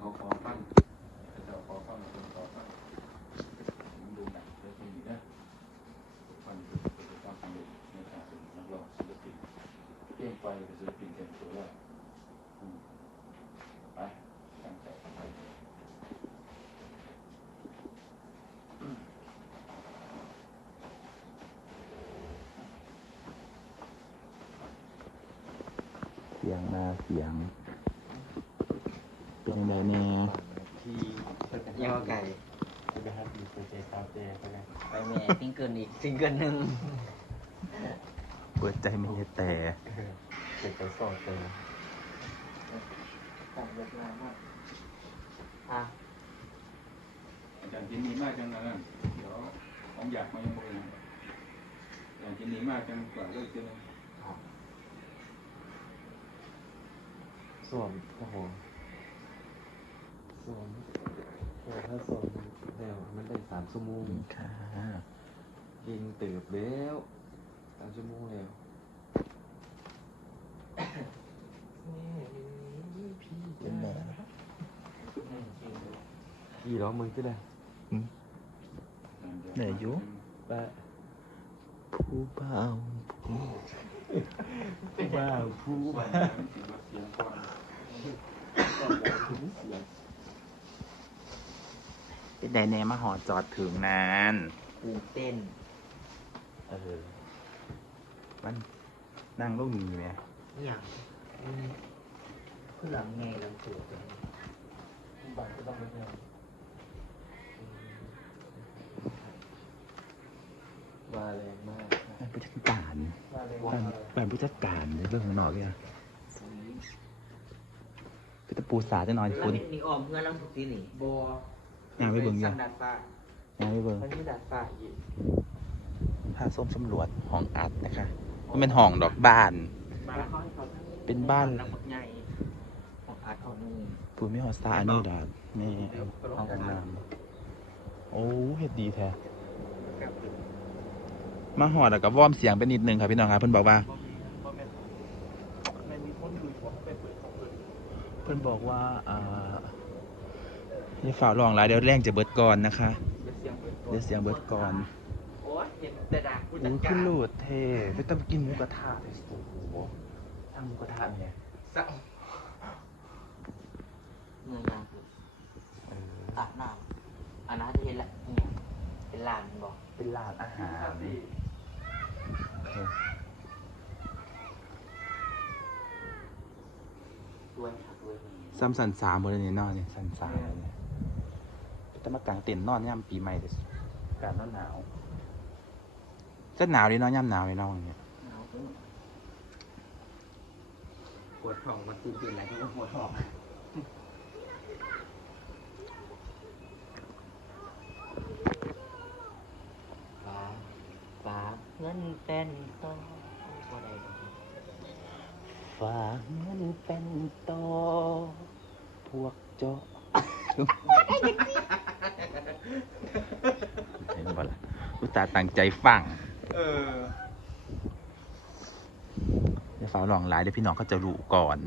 เขาขอฟังเขาขอฟังคนขอฟังดูหนังเรื่องนี้นะฟังเป็นความสำเร็จในการเป็นนักร้องศิลปินเก่งไปเป็นศิลปินเต็มตัวแล้วไปตั้งใจไปเสียงมาเสียงเป็นยังไงเนี่ยที่ยังไก่จะไปหาดีเจซาวเจไปเลยไปแม่ซิงเกิลอีกซิงเกิลหนึ่งเปิดใจไม่ใช่แต่เจ็ดกับสองเจอตัดเวลามากอ่ะอาจารย์จินนี่มากจังนั้นเดี๋ยวของอยากมายังไม่ได้อาจารย์จินนี่มากจังกว่าเลิกเจอส่วนโอ้โหส่วนถ้าส่วนแล้วมันได้3 ชั่วโมงค่ะยิงตื่นแล้ว3 ชั่วโมงแล้วเป็นแบบกี่ล้อมึงที่ไหนเหนื่อยอยู่ปะผู้เบาผู้บ้าผู้วับ้านนั้นถือว่าเสียงก่อนเป็นไดแน่มาหอจอดถึงนานตื่นเต้นมันนั่งลูกมีไหมอย่างเพื่อหลังไงลำตัวตัวบ้านก็ต้องเป็นว่าแรงมากบ้านผู้จัดการว่าแรงบ้านมากบ้านผู้จัดการในเรื่องของหนอกเนี่ยก็จะปูสาจะนอนแล้วคุณมีออมเพื่อนลำสุกที่นี่บัวยังไม่เบิ่งสั่ยังงดัดฟ้ายังไม่เบิ่งมันมีดัดฟ้าอยู่พาส้มสำรวจห้องอัดนะคะมันเป็นห้องดอกบ้านบ้านเขาให้เขาทั้งเป็นบ้านน้ำหมักใหญ่ของอาร์ตของนี่ปูไม่หอดซาอันนี้ดาดแม่ห้องน้ำโอ้เฮ็ดดีแท้กับมาหอดแล้วก็วอร์มเสียงไปนิดนึงครับพี่น้องครับเพิ่นบอกว่าไม่มีคนดูของไปเปิดของเปิดเพิ่นบอกว่าอย่าฝ่าร้องหลายเดี๋ยวแรงจะเบิดก่อนนะคะเสียงเปิดเดี๋ยวเสียงเบิดก่อนโอ้ยเห็นแต่ดักผู้โอ้จัดยกาขึ้นรโหลดเท่ไปต้องกินหมูกระทะเลยโอ้โหทางหมูกระทะเนี่ยสั่งเงินยางคือเอออาบน้ำอันนั้นจะเห็นละเนี่ยเป็นลานบอกเป็นร้านอาหารด้วยค่ะด้วยซ้ำสันสามบริเวณนอนเนี่ยสันสามเลยเนี่ยแต่มากางเต็นท์นอนย่ำปีใหม่เด็ดการนอนหนาวจะหนาวดีเนอนย่ำหนาวดีเนอนอย่างเงี้ยปวดท้องมันตื่นอะไรที่ก็ปวดท้องฟ้าเงินเป็นต้นก็ได้ฝากเงินเป็นโตอพวกเจาะเห็นบ่ล่ะลูกตาตั้งใจฟังเดี๋ยวฟ้าลองหลายเดี๋ยวพี่น้องเขาจะรู้ก่อน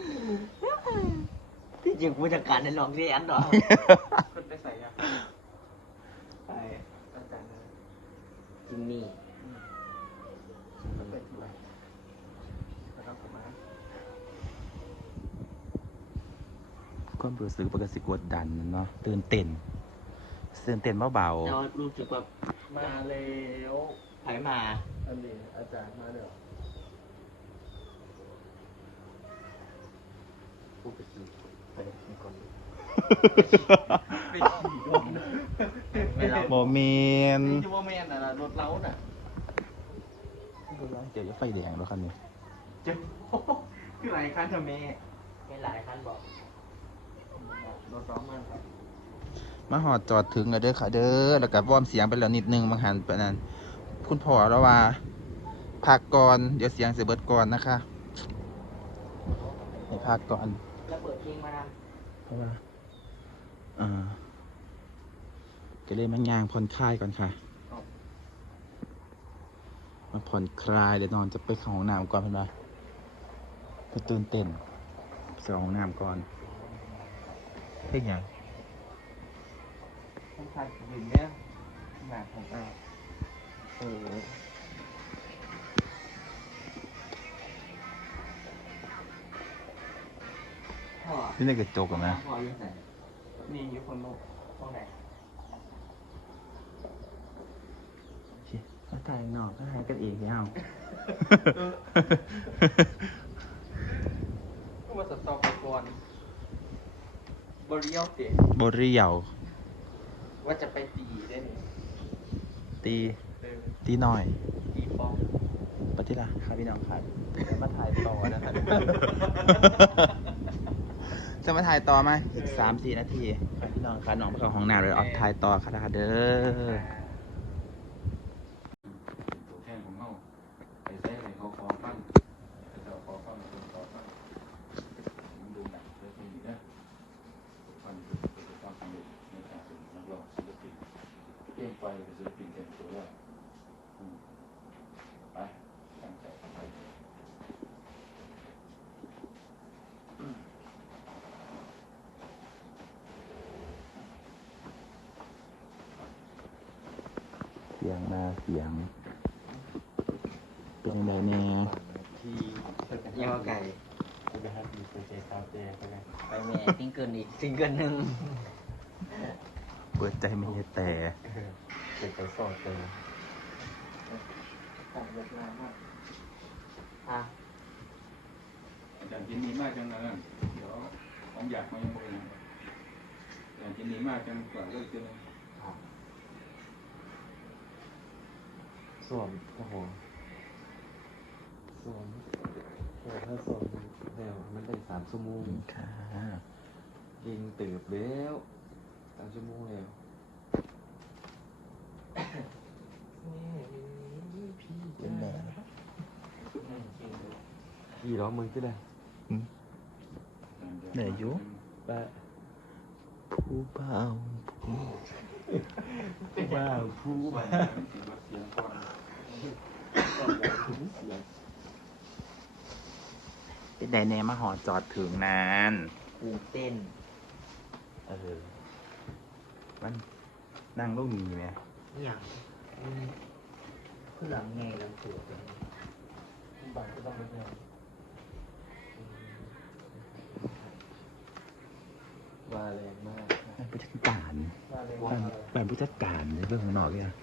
ที่จริงผู้จัดการในลองเรียนหรอคนไปใส่ยาไปอาจารย์จิมมี่ไปที่ไหนนะครับผมนะความรู้สึกปกติกดดันเนาะตื่นเต้นเบาเรารู้สึกว่ามาแล้วไผมาอันนี้อาจารย์มาเดี๋ยวผู้ไปซื้อไปมีคนไปขี่รถไม่เราๆโมเมนนี่จะว่าแม่นรถเล้าน่ะเดี๋ยวจะไฟแดงแล้วคันนี้เจ็บคือไรคันเธอแม่ไม่หลายคันบอกรถร้องมันครับมาหอดจอดถึงแล้วเด้อค่ะเด้อแล้วก็วอร์มเสียงไปแล้วนิดนึงบางหันไปนั้นคุณพ่อแล้วว่าพักก่อนเดี๋ยวเสียงเสียเบิดก่อนนะคะให้พักก่อนแล้วเปิดเพลงมาทเพราะว่าก็เลยมันยางผ่อนคลายก่อนค่ะมาผ่อนคลายเดี๋ยวนอนจะไปเข้าห้องน้ำก่อนเพื่อนว่าเพื่อตื่นเต้นไปเข้าห้องน้ำก่อนำเพลงหยังต้องทานกินเนี่ยหนักของเราพ่อนี่ในกระจกอะนะพ่อยังไงนี่อยู่คนโลกตรงไหนเขาถ่ายนอกเขาถ่ายกันเองแล้วก็มาสต็อกไปก่อนบริยอเสียงบริเยาวว่าจะไปตีได้นี่ตีหน่อยตีฟองปฏิละครับพี่น้องครับมาถ่ายต่อนะครับ จะมาถ่ายต่อไหมอีก3-4 นาทีครับพี่น้องครับน้องไปเข้าห้องน้ำเลยออกถ่ายต่อค่ะเด้อตัวแทนของเขาไปใส่ให้เขาขอฟังเขาจะขอฟังคนขอฟังผมดูหนังเรื่องนี้นะฟังเป็นความสำเร็จในการเป็นนักร้องศิลปินเก่งไปเป็นศิลปินเต็มตัวแล้วไปตั้งใจทำไปเสียงมาเสียง เป็นยังไงเนี่ยยังเอาไก่จะไปหาดีเจซาวเจไปเลยไปแม่ซิงเกิลอีกซิงเกิลหนึ่งเปิดใจไม่ใช่แต่เป็นไปสอดเจอของเวียดนามมากอ่ะอาจารย์จินนีมากจังนะเดี๋ยวของอยากมายังไงนะอาจารย์จินนีมากจังกว่าก็จะสวมโอ้โหสวมถ้าสวมแล้วมันได้3 ชั่วโมงค่ะยิงตื่นแล้ว3 ชั่วโมงแล้วเป็นแหล่กี่ร้อมึงที่ไหนเหนื่อยอยู่ป้าผู้เบาผู้บ้าผู้ว่าบ้าเสียงก่อนเป็นไดแนมาหอจอดถึงนานกูเต้นมันนั่งลูกมีไหมอย่างเพื่อไงลำตัวตัวนี้บ้าก็ต้องไปเที่ยวว่าแรงมากบ้านผู้จัดการว่าแรงบ้านมากบ้านผู้จัดการในเรื่องของนอกเนี่ย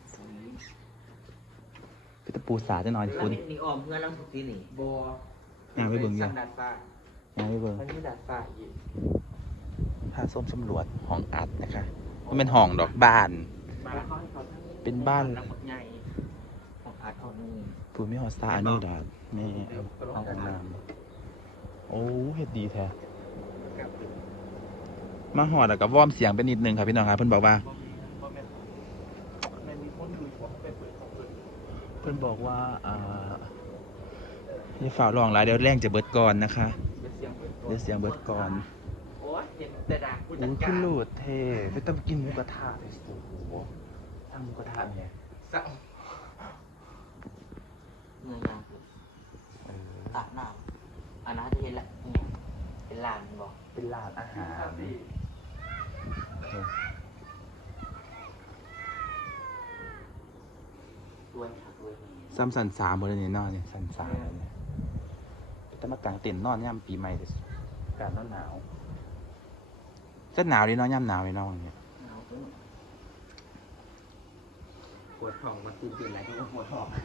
ก็จะปูสาจะนอนแล้วคุณนี่ออมเพื่อนเราสุดที่นี่บัวย่างไปเบิ่งอยู่สั่งดัดฟ้ายังไม่เบิ่งมันมีดัดฟ้าอยู่พาส้มสำรวจห้องอัดนะคะมันเป็นห้องดอกบ้านมาแล้วเขาให้เขาทั้งเป็นบ้านน้ำหมดใหญ่ของอาร์ตเขานี่พูดไม่ฮอดซาอันนี้ดาดแม่ห้องน้ำโอ้เฮ็ดดีแท้กับมาหอดแล้วก็วอร์มเสียงไปนิดนึงครับพี่น้องครับเพิ่นบอกว่ามันมีคนดูว่าเขาไปเปิดของเปิดเพิ่นบอกว่าอย่าฝ่าร้องหลายเดี๋ยวแรงจะเบิดก่อนนะคะเป็นเสียงเปิดเดี๋ยวเสียงเบิดก่อนโอ้ยเห็นแต่ด่าผู้จัโอ้ดยกาขึ้นรลูดเท่ไปต้องกินหมูกระทะเลยโอ้โหทำหมูกระทะเนี่ยสั่งเงินยางตัดหน้าอันนั้นจะเห็นแหละเนี่ยเป็นลานบอกเป็นร้านอาหารด้วยค่ะด้วยซ้ำสันสามหมดเลยเนี่ยนอนเนี่ยสันสามเลยเนี่ยแต่มากางเต็นท์นอนย่ำปีใหม่เด้อการนอนหนาวจะหนาวดิเนอนย่ำหนาวดิเนอนเนี่ยหนาวจังปวดท้องมันตื่นอะไรที่ปวดท้อง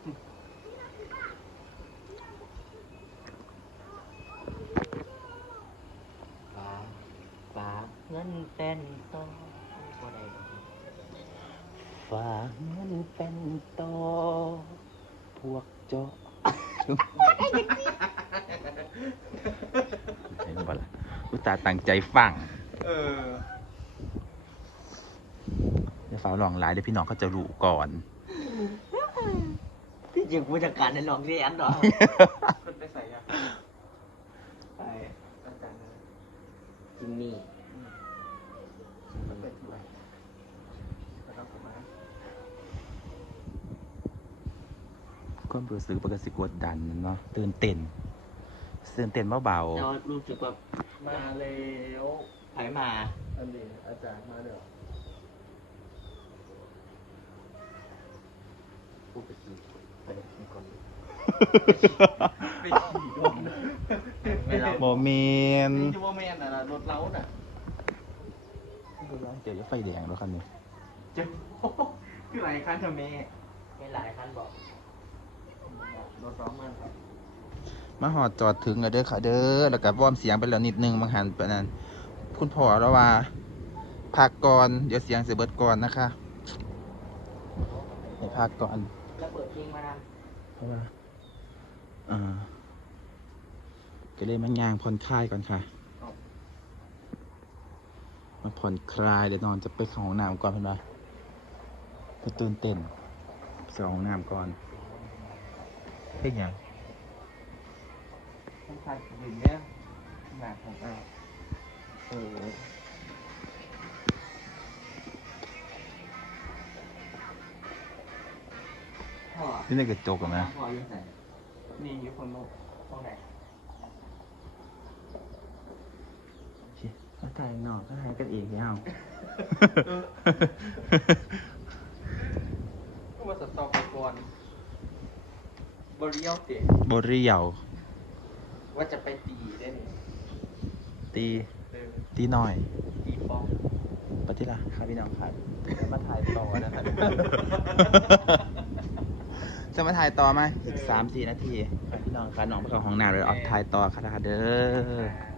ฟ้าเงินเป็นต้นบ่ได้ดอกฝากเงินเป็นโตอพวกเจาะเห็นบ่ล่ะอุตส่าห์ตั้งใจฟังอย่าฝ่าร้องหลายเดี๋ยวพี่น้องเขาจะรู้ก่อนที่จริงผู้จัดการในหลอกเรียนหรอคนไปใส่ยังไปอาจารย์จิมมี่มันไปด้วยแล้วก็ผมมาความรู้สึกปกติกดดันเนาะตื่นเต้นเบาเรารู้สึกแบบมาแล้วไผมาอันนี้อาจารย์มาเดี๋ยวพูดไปสิไปมีคนไปขี่รถไม่เราโมเมนนี่จะว่าแม่นน่ะรถเราน่ะเดี๋ยวจะไฟแดงแล้วคันนี้จะคือหลายคันเถอะแม่ไม่หลายคันบอกรถร้องมันครับมาหอดจอดถึงกันเด้อค่ะเด้อแล้วก็วอร์มเสียงไปแล้วนิดนึงบางหันปะนั้นคุณพ่อแล้วว่าพักก่อนเดี๋ยวเสียงเสียเบิดก่อนนะคะให้พักก่อนแล้วเปิดเพลงมาดังเพราะว่าก็เลยมันยางผ่อนคลายก่อนค่ะมาผ่อนคลายเดี๋ยวนอนจะไปเข้าห้องน้ำก่อนเพื่อนว่าไปตื่นเต้นไปเข้าห้องน้ำก่อนเป็นยังต้องการดื่มเนี่ยหนักของเราพ่อนี่ในกระจกเหรอนะพ่ออยู่ไหนนี่อยู่คนโน้นตรงไหนถ้าถ่ายนอกถ้าถ่ายกันเองไม่เอาก็มาสต็อกไปก่อนบริยอเตะบริเหยาว่าจะไปตีได้เนี่ยตีหน่อยตีฟองปฏิละครับพี่น้องครับมาถ่ายต่อนะครับ จะมาถ่ายต่อไหมอีก3-4 นาทีครับพี่น้องครับน้องไปเข้าห้องน้ำเลยออกถ่ายต่อค่ะเด้อ